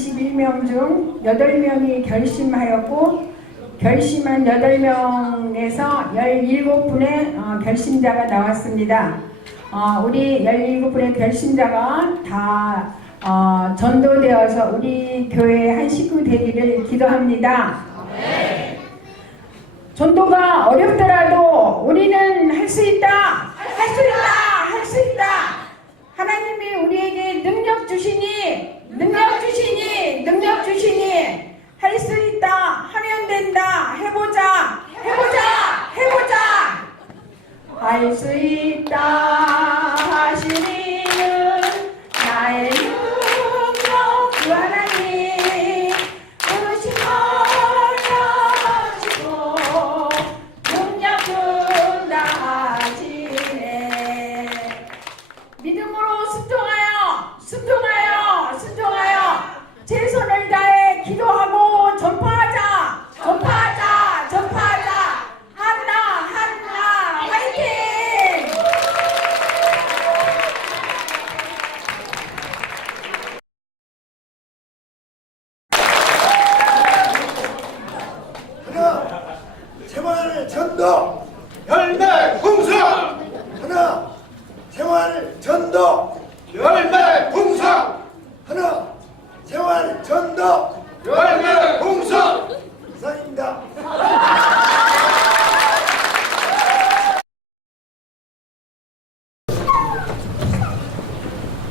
21명 중 8명이 결심하였고 결심한 8명에서 17분의 어, 결심자가 나왔습니다. 어, 우리 17분의 결심자가 다 어, 전도되어서 우리 교회 한 식구 되기를 기도합니다. 전도가 어렵더라도 우리는 할 수 있다! 할 수 있다! 할 수 있다! 하나님이 우리에게 능력 주시니, 능력 주시니, 능력 주시니, 할 수 있다! 하면 된다! 해보자! 해보자! 해보자! 할 수 있다! 하시니는 나의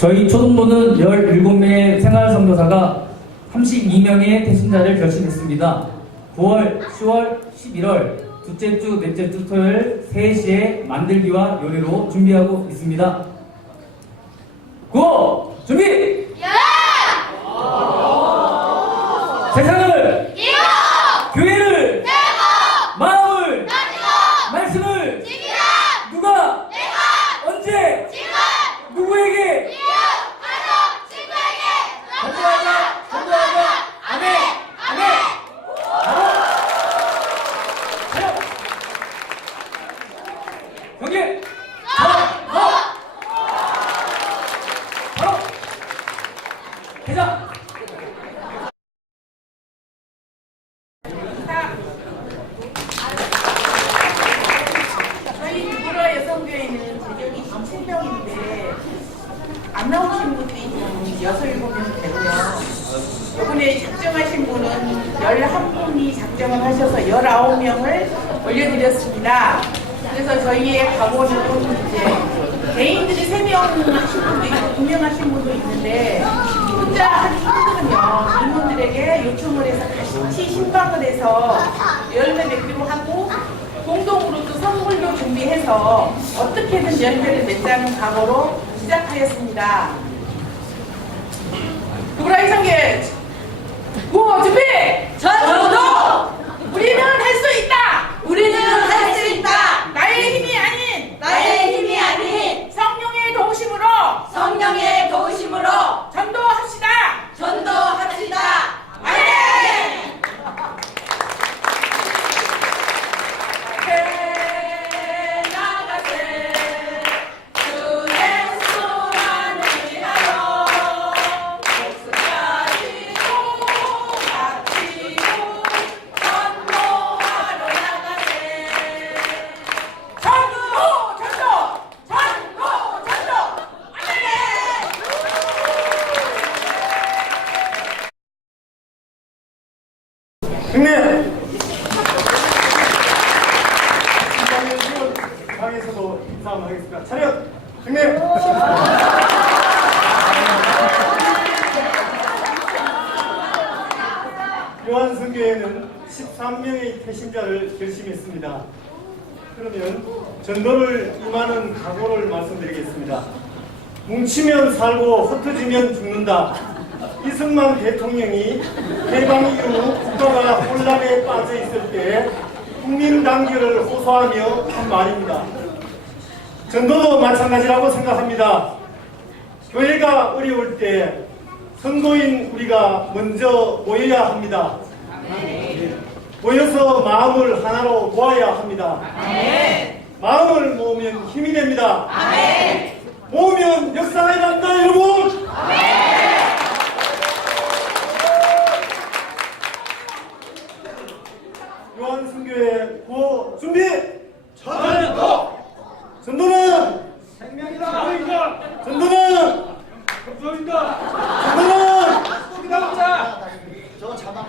저희 초등부는 17명의 생활선교사가 32명의 대신자를 결심했습니다. 9월, 10월, 11월 둘째 주, 넷째 주 토요일 3시에 만들기와 요리로 준비하고 있습니다. 고! 준비! 세상을 교회를 마음을 말씀을 누가 언제 누구에게 전도하자 전도하자 아멘 아멘 바로 차렷 경계 바로 바로 대장 저희 누구라 여성교회는 재경이 27명인데 안 나오신 분들이 좀 6, 7명 되고요. 이번에 작정하신 분은 11분이 작정을 하셔서 19명을 올려드렸습니다. 그래서 저희의 각오는 이제 개인들이 3명 하신 분도 있고 2명 하신 분도 있는데 혼자 하기 힘들으면 이분들에게 요청을 해서 같이 신방을 해서 열매 맺기로 하고 공동으로 또 선물도 준비해서 어떻게든 열매를 맺자는 각오로 시작하였습니다. 누구라 이 상계 구호 준비! 전도! 우리는 할 수 있다! 우리는 할 수 있다. 나의 힘이 아닌 나의 힘이 아닌 성령의 도우심으로 성령의 인사 한번 하겠습니다. 차렷 형님 요한성교회는 13명의 태신자를 결심했습니다. 그러면 전도를 임하는 각오를 말씀드리겠습니다. 뭉치면 살고 흩어지면 죽는다. 이승만 대통령이 해방 이후 국가가 혼란에 빠져 있을 때 국민 단결을 호소하며 한 말입니다. 전도도 마찬가지라고 생각합니다. 교회가 어려울 때 선도인 우리가 먼저 모여야 합니다. 모여서 마음을 하나로 모아야 합니다. 마음을 모으면 힘이 됩니다. 모으면 역사가 일어난다 여러분. 요한 순교의 구호 준비 전도. 전도는 생명이다. 전도는 감사합니다. 전도는 속이다. 저거 자막.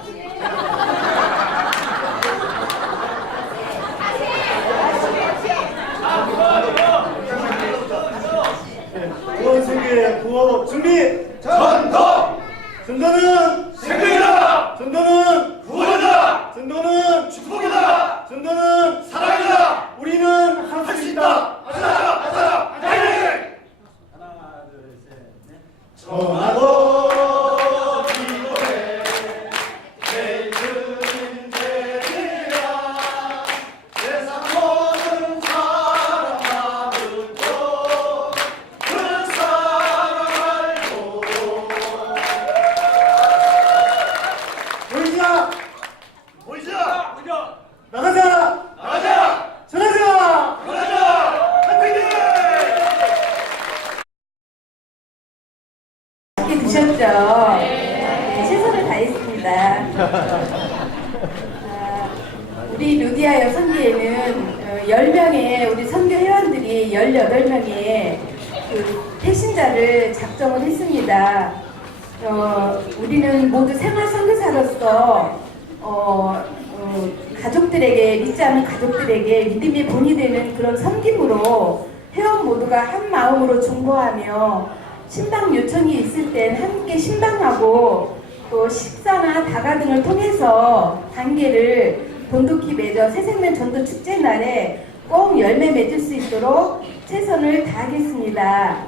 회원 모두가 한 마음으로 중보하며 신방 요청이 있을 땐 함께 신방하고 또 식사나 다가 등을 통해서 단계를 돈독히 맺어 새생명 전도 축제 날에 꼭 열매 맺을 수 있도록 최선을 다하겠습니다.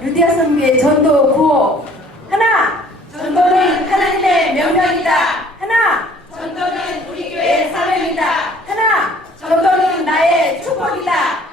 루디아 선교의 전도 구호 하나 전도는 하나님의 명령이다 하나 전도는 우리 교회의 사명이다. 하나 전도는 나의 축복이다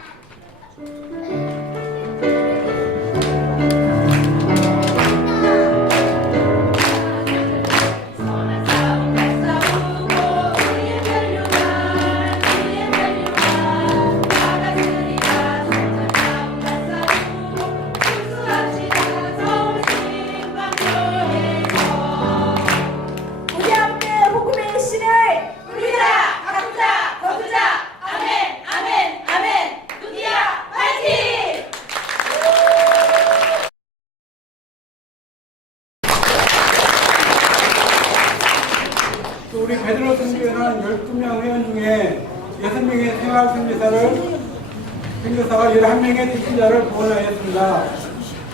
선교사와 11명의 대신자를 구원하였습니다.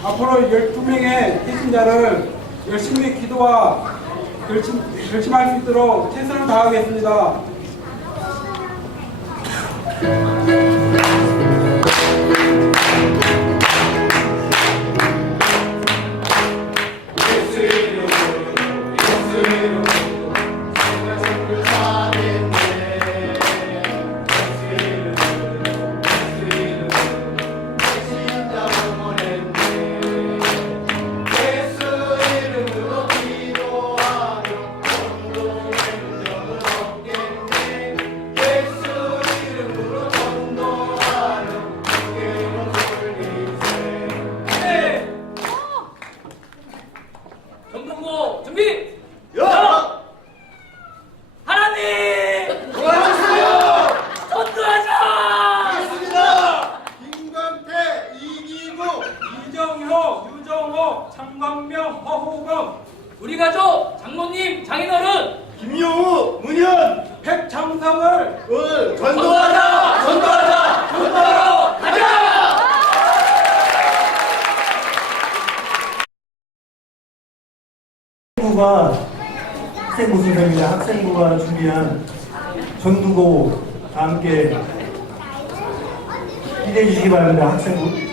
앞으로 12명의 대신자를 열심히 기도와 결심, 결심할 수 있도록 최선을 다하겠습니다. 학생부가 학생부 선생입니다. 학생부가 준비한 전두고 다 함께 기대해 주시기 바랍니다. 학생부.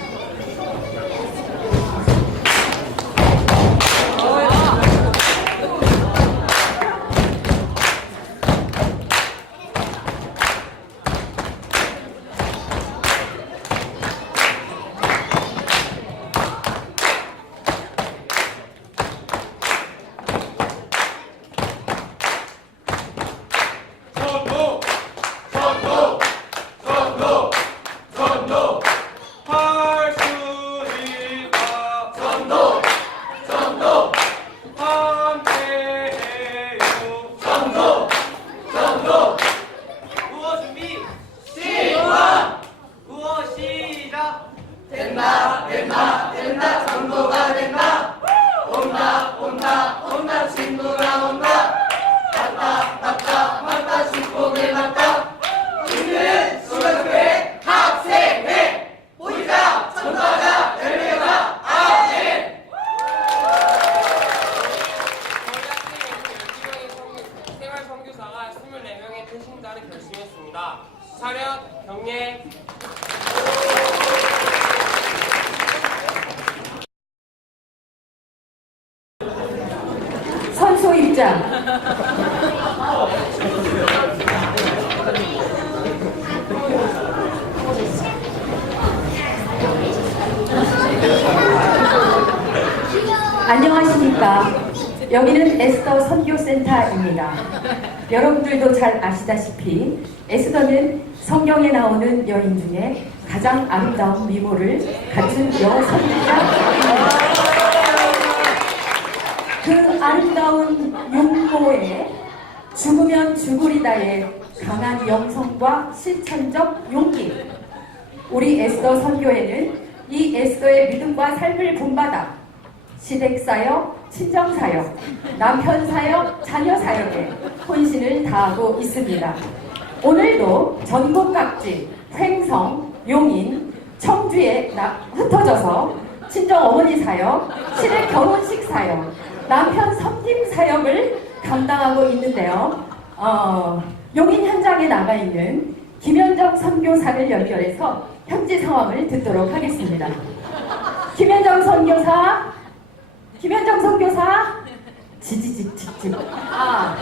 아시다시피 에스더는 성경에 나오는 여인 중에 가장 아름다운 미모를 갖춘 여선교자입니다. 그 아름다운 용모에 죽으면 죽으리다의 강한 영성과 실천적 용기. 우리 에스더 선교회는 이 에스더의 믿음과 삶을 본받아 시댁 사역, 친정 사역, 남편 사역, 자녀 사역에 혼신을 다하고 있습니다. 오늘도 전국 각지, 횡성, 용인, 청주에 나- 흩어져서 친정 어머니 사역, 시댁 결혼식 사역, 남편 섬김 사역을 감당하고 있는데요. 어, 용인 현장에 나가 있는 김현정 선교사를 연결해서 현지 상황을 듣도록 하겠습니다. 김현정 선교사, 김현정 선교사, 지지직직직. 아,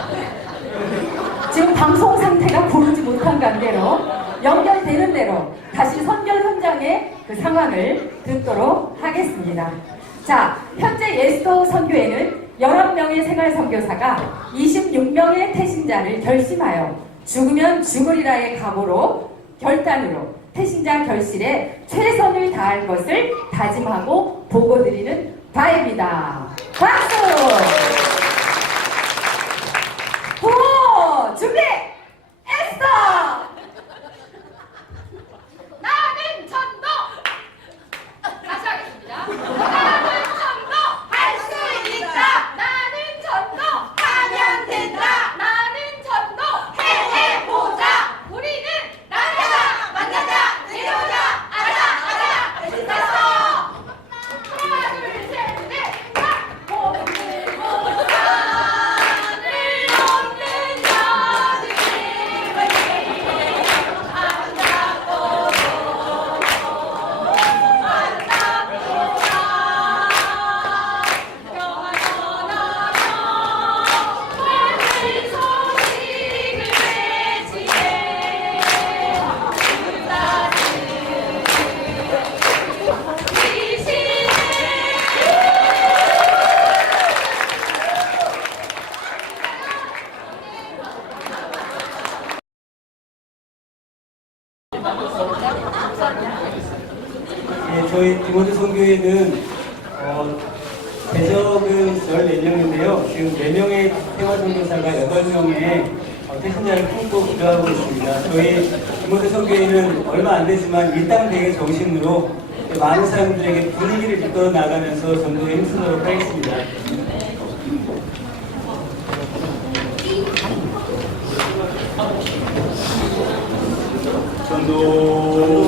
지금 방송 상태가 고르지 못한 관계로 연결되는 대로 다시 선결 현장의 그 상황을 듣도록 하겠습니다. 자, 현재 예스도 선교회는 11명의 생활 선교사가 26명의 태신자를 결심하여 죽으면 죽으리라의 각오로 결단으로 태신자 결실에 최선을 다할 것을 다짐하고 보고드리는 바입니다. 박수! 구호 준비! 예, 저희 디모드 선교회는 어, 대적은 14명인데요. 지금 4명의 생활선교사가 8명의 어, 태신자를 품고 기도하고 있습니다. 저희 디모드 선교회는 얼마 안 되지만 일당백의 정신으로 많은 사람들에게 분위기를 이끌어 나가면서 전도에 힘쓰도록 하겠습니다. 전도